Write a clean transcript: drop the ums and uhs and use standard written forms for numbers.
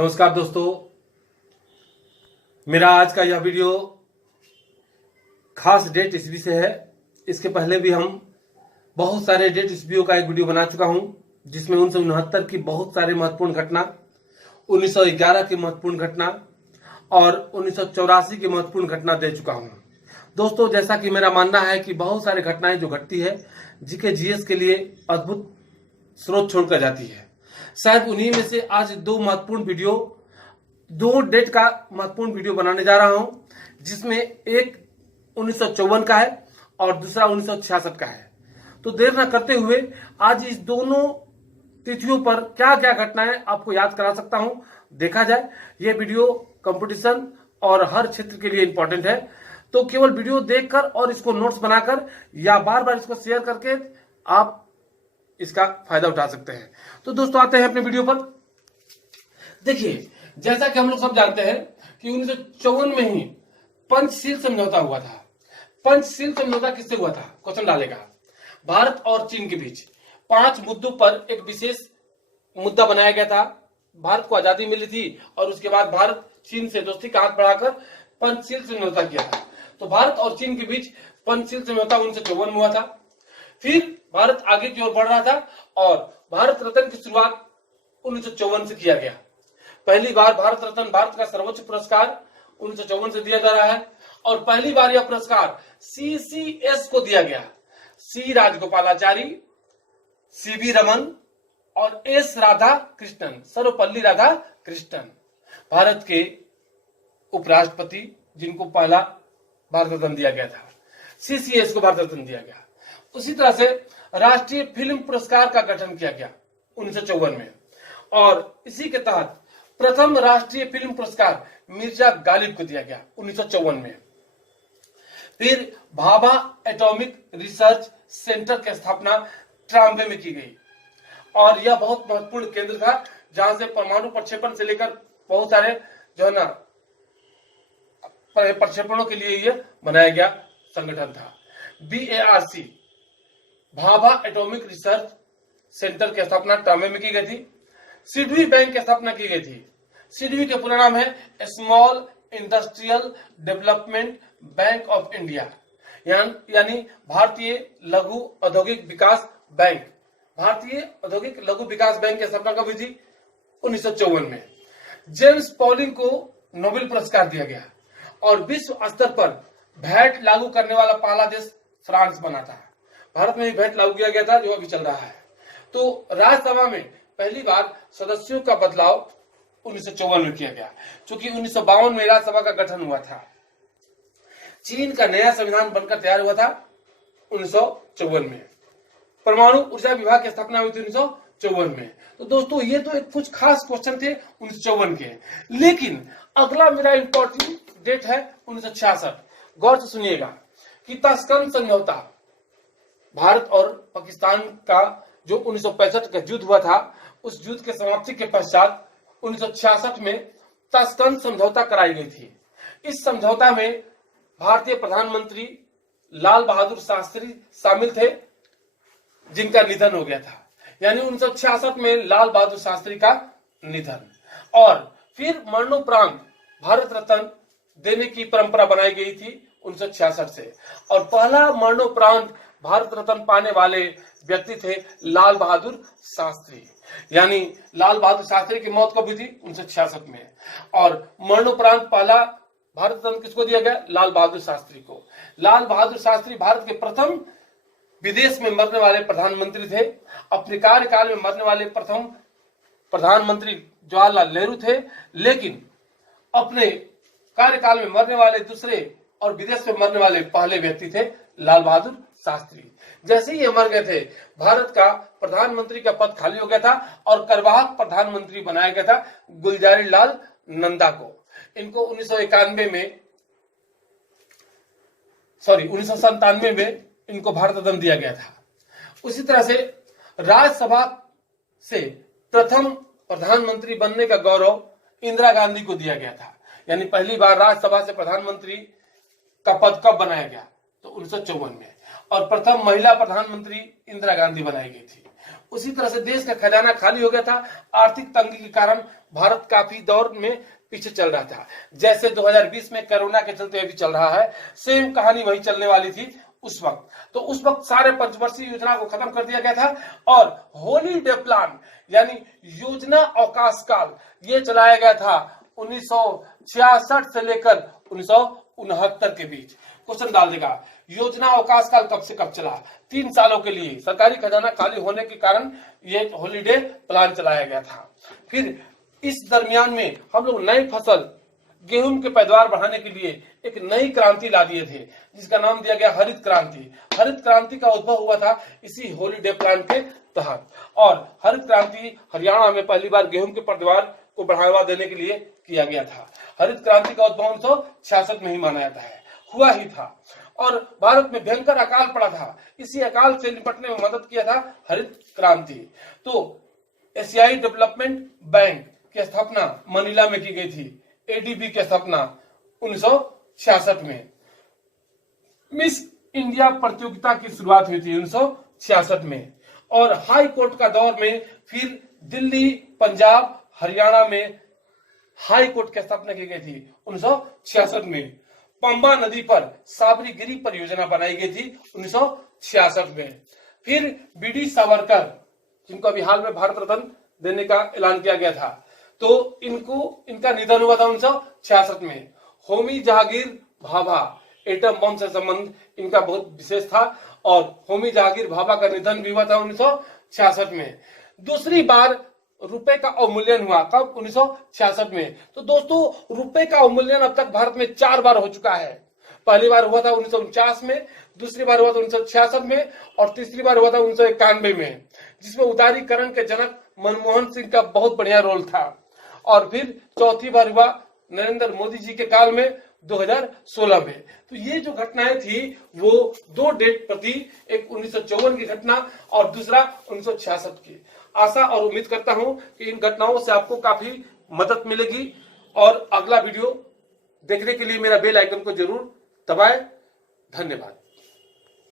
नमस्कार दोस्तों, मेरा आज का यह वीडियो खास डेट ईस्वी से है। इसके पहले भी हम बहुत सारे डेट ईस्वियों का एक वीडियो बना चुका हूं, जिसमें 1969 की बहुत सारे महत्वपूर्ण घटना, 1911 की महत्वपूर्ण घटना और 1984 की महत्वपूर्ण घटना दे चुका हूं। दोस्तों, जैसा कि मेरा मानना है कि बहुत सारी घटनाएं जो घटती है जीके जीएस के लिए अद्भुत स्रोत छोड़कर जाती है। शायद उन्हीं में से आज दो डेट का महत्वपूर्ण वीडियो बनाने जा रहा हूं, जिसमें एक 1954 का है और दूसरा 1966 का है। तो देर न करते हुए आज इस दोनों तिथियों पर क्या क्या घटनाएं आपको याद करा सकता हूं, देखा जाए। यह वीडियो कंपटीशन और हर क्षेत्र के लिए इंपॉर्टेंट है, तो केवल वीडियो देखकर और इसको नोट्स बनाकर या बार बार इसको शेयर करके आप इसका फायदा उठा सकते हैं। तो दोस्तों, आते हैं अपने वीडियो पर। देखिए, जैसा कि हम लोग सब जानते हैं कि 1954 में ही पंचशील समझौता हुआ था। पंचशील समझौता किससे हुआ था? क्वेश्चन डालेगा। भारत और चीन के बीच 5 मुद्दों पर एक विशेष मुद्दा बनाया गया था। भारत को आजादी मिली थी और उसके बाद भारत चीन से दोस्ती का हाथ बढ़ाकर पंचशील समझौता किया था। तो भारत और चीन के बीच पंचशील समझौता 1954 में हुआ था। फिर भारत आगे की ओर बढ़ रहा था और भारत रत्न की शुरुआत 1954 से किया गया। पहली बार भारत रत्न, भारत का सर्वोच्च पुरस्कार, 1954 से दिया जा रहा है और पहली बार यह पुरस्कार सीसीएस को दिया गया। सी राजगोपालाचारी, सीवी रमन और एस राधा कृष्णन, सर्वपल्ली राधा कृष्णन, भारत के उपराष्ट्रपति, जिनको पहला भारत रत्न दिया गया था। सीसीएस को भारत रत्न दिया गया। उसी तरह से राष्ट्रीय फिल्म पुरस्कार का गठन किया गया 1954 में और इसी के तहत प्रथम राष्ट्रीय फिल्म पुरस्कार मिर्जा गालिब को दिया गया 1954 में। फिर भाभा एटॉमिक रिसर्च सेंटर की स्थापना ट्राम्बे में की गई और यह बहुत महत्वपूर्ण केंद्र था, जहां से परमाणु प्रक्षेपण से लेकर बहुत सारे जो है ना प्रक्षेपणों के लिए यह बनाया गया संगठन था। BARC, Bhabha atomic research centre की स्थापना ट्राम्बे में की गई थी। सिडवी बैंक की स्थापना की गई थी। सिडवी के पूरा नाम है small industrial development bank of India, यानी भारतीय लघु औद्योगिक विकास बैंक। भारतीय औद्योगिक लघु विकास बैंक की स्थापना कब हुई थी? 1954 में। जेम्स पॉलिंग को नोबेल पुरस्कार दिया गया और विश्व स्तर पर वैट लागू करने वाला पहला देश फ्रांस बना था। भारत में भी वैट लागू किया गया था, जो अभी चल रहा है। तो राज्यसभा में पहली बार सदस्यों का बदलाव 1954 में किया गया, क्योंकि 1952 में राज्यसभा का गठन हुआ था। चीन का नया संविधान बनकर तैयार हुआ था 1954 में। परमाणु ऊर्जा विभाग की स्थापना हुई थी 1954 में। तो दोस्तों, ये तो एक कुछ खास क्वेश्चन थे 1954 के। लेकिन अगला मेरा इंपॉर्टेंट डेट है 1966। गौर से सुनिएगा कि ताशकंद समझौता, भारत और पाकिस्तान का जो 1965 का युद्ध हुआ था, उस युद्ध के समाप्ति के पश्चात 1966 में ताशकंद समझौता कराई गई थी। इस समझौता में भारतीय प्रधानमंत्री लाल बहादुर शास्त्री शामिल थे, जिनका निधन हो गया था। यानी 1966 में लाल बहादुर शास्त्री का निधन, और फिर मरणोपरांत भारत रत्न देने की परंपरा बनाई गई थी 1966 से। और पहला मरणोपरांत भारत रत्न पाने वाले व्यक्ति थे लाल बहादुर शास्त्री। यानी लाल बहादुर शास्त्री की मौत कब हुई थी? 1966 में। और मरणोपरांत पहला भारत रत्न किसको दिया गया? लाल बहादुर शास्त्री को। लाल बहादुर शास्त्री भारत के प्रथम विदेश में मरने वाले प्रधानमंत्री थे। अपने कार्यकाल में मरने वाले प्रथम प्रधानमंत्री जवाहरलाल नेहरू थे, लेकिन अपने कार्यकाल में मरने वाले दूसरे और विदेश में मरने वाले पहले व्यक्ति थे लाल बहादुर शास्त्री। जैसे ही ये मर गए थे, भारत का प्रधानमंत्री का पद खाली हो गया था और कार्यवाहक प्रधानमंत्री बनाया गया था गुलजारी लाल नंदा को। इनको 1997 में इनको भारत रत्न दिया गया था। उसी तरह से राज्यसभा से प्रथम प्रधानमंत्री बनने का गौरव इंदिरा गांधी को दिया गया था। यानी पहली बार राज्यसभा से प्रधानमंत्री का पद कब बनाया गया? तो 1954 में। और प्रथम महिला प्रधानमंत्री इंदिरा गांधी बनाई गई थी। उसी तरह से देश का खजाना खाली हो गया था। आर्थिक तंगी के कारण भारत काफी दौर में पीछे चल रहा था। जैसे 2020 में कोरोना के चलते अभी चल रहा है, सेम कहानी वही चलने वाली थी उस वक्त। तो उस वक्त सारे पंचवर्षीय योजना को खत्म कर दिया गया था और हॉलीडे प्लान यानी योजना अवकाश काल ये चलाया गया था 1966 से लेकर 1969 के बीच। क्वेश्चन डाल देगा, योजना अवकाश काल कब से कब चला? 3 सालों के लिए। सरकारी खजाना खाली होने के कारण ये हॉलीडे प्लान चलाया गया था। फिर इस दरमियान में हम लोग नई फसल गेहूं के पैदावार बढ़ाने के लिए एक नई क्रांति ला दिए थे, जिसका नाम दिया गया हरित क्रांति। हरित क्रांति का उद्भव हुआ था इसी हॉलीडे प्लान के तहत। और हरित क्रांति हरियाणा में पहली बार गेहूं के पैदावार को बढ़ावा देने के लिए किया गया था। हरित क्रांति का उद्भव 1966 में ही माना जाता है, हुआ ही था। और भारत में भयंकर अकाल पड़ा था, इसी अकाल से निपटने में मदद किया था हरित क्रांति। तो एशियाई डेवलपमेंट बैंक की स्थापना मनीला में की गई थी। एडीबी की स्थापना 1966 में। मिस इंडिया प्रतियोगिता की शुरुआत हुई थी 1966 में। और हाई कोर्ट का दौर में फिर दिल्ली, पंजाब, हरियाणा में हाई कोर्ट की स्थापना की गई थी 1966 में। पंबा नदी पर साबरी गिरी परियोजना बनाई गई थी 1966 में। फिर बीडी सावरकर, जिनको अभी हाल में भारत रत्न देने का ऐलान किया गया था, तो इनका निधन हुआ था 1966 में। होमी जहांगीर भाभा, एटम बम से संबंध इनका बहुत विशेष था और होमी जहांगीर भाभा का निधन भी हुआ था 1966 में। दूसरी बार रुपए का अवमूल्यन हुआ, कब? 1966 में। तो दोस्तों, रुपए का अवमूल्यन अब तक भारत में 4 बार हो चुका है। पहली बार हुआ था 1949 में, दूसरी बार हुआ था 1966 में और तीसरी बार हुआ था 1991 में, जिसमें उदारीकरण के जनक मनमोहन सिंह का बहुत बढ़िया रोल था। और फिर चौथी बार हुआ नरेंद्र मोदी जी के काल में 2016 में। तो ये जो घटनाएं थी वो 2 डेट पर थी, एक 1954 की घटना और दूसरा 1966 की। आशा और उम्मीद करता हूं कि इन घटनाओं से आपको काफी मदद मिलेगी। और अगला वीडियो देखने के लिए मेरा बेल आइकन को जरूर दबाएं। धन्यवाद।